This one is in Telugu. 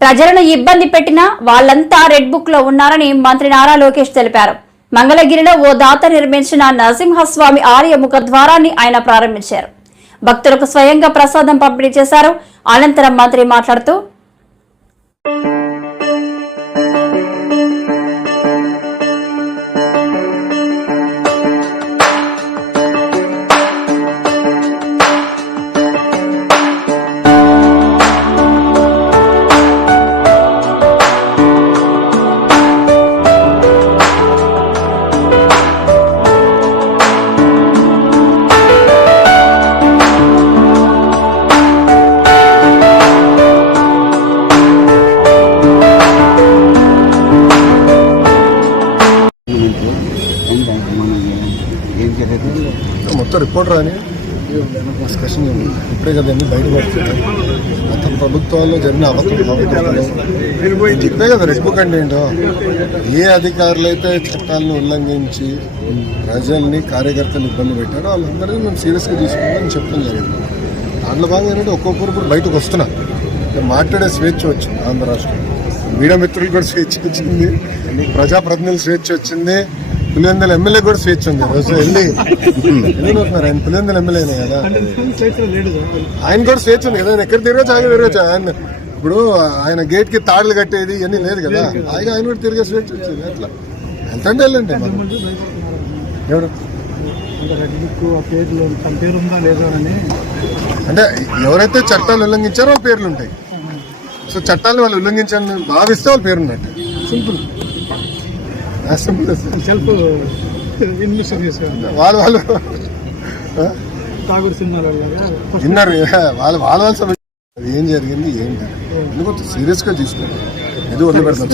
ప్రజలను ఇబ్బంది పెట్టినా వాళ్ళంతా రెడ్ బుక్లో ఉన్నారని మంత్రి నారా లోకేష్ తెలిపారు. మంగళగిరిలో ఓ దాత నిర్మించిన నరసింహస్వామి ఆలయ ముఖ ద్వారాన్ని ఆయన ప్రారంభించారు. భక్తులకు స్వయంగా ప్రసాదం పంపిణీ చేశారు. అనంతరం మంత్రి మాట్లాడుతూ మొత్తం రిపోర్ట్ రాని డిస్కషన్ ఇప్పుడే కదా బయటపడుతుంది మొత్తం ప్రభుత్వాల్లో జరిగిన అబద్ధం ఇప్పుడే కదా రెడ్ బుక్ అంటే ఏంటో? ఏ అధికారులు అయితే చట్టాలను ఉల్లంఘించి ప్రజల్ని కార్యకర్తలు ఇబ్బంది పెట్టారో వాళ్ళందరినీ మేము సీరియస్గా తీసుకుంటామని చెప్పడం జరిగింది. దాంట్లో భాగంగా ఏంటంటే ఒక్కొక్కరు ఇప్పుడు బయటకు వస్తున్నా మాట్లాడే స్వేచ్ఛ వచ్చింది ఆంధ్ర రాష్ట్రంలో. మీడియా మిత్రులు కూడా స్వేచ్ఛ వచ్చింది. ప్రజాప్రతినిధులు స్వేచ్ఛ వచ్చింది. పులివెందుల ఎమ్మెల్యే కూడా స్వేచ్ఛ ఉంది. రోజు వెళ్ళి వెళ్ళిపోతున్నారు ఆయన. పులివెందుల ఎమ్మెల్యేనే కదా. ఆయన కూడా స్వేచ్ఛ ఉంది కదా. ఆయన ఎక్కడ తిరగచ్చు ఆయన తిరగచ్చు ఆయన ఇప్పుడు ఆయన గేట్కి తాడులు కట్టేది ఇవన్నీ లేదు కదా. ఆయన ఆయన కూడా తిరిగే స్వేచ్ఛ వచ్చింది. అట్లా. ఎంత వెళ్ళండి ఎవడు ఎవరు? అంటే ఎవరైతే చట్టాలు ఉల్లంఘించారో వాళ్ళ పేర్లు ఉంటాయి. సో చట్టాలు వాళ్ళు ఉల్లంఘించాలని భావిస్తే వాళ్ళ పేరు ఉన్నట్టు. సింపుల్. సెల్ఫ్ ఇన్వెస్టర్ వాళ్ళు విన్నారు వాళ్ళు వాళ్ళ వాళ్ళ ఏం జరిగింది ఏంటి ఎందుకంటే సీరియస్గా తీసుకోండి ఇది వదిలిపెడతాం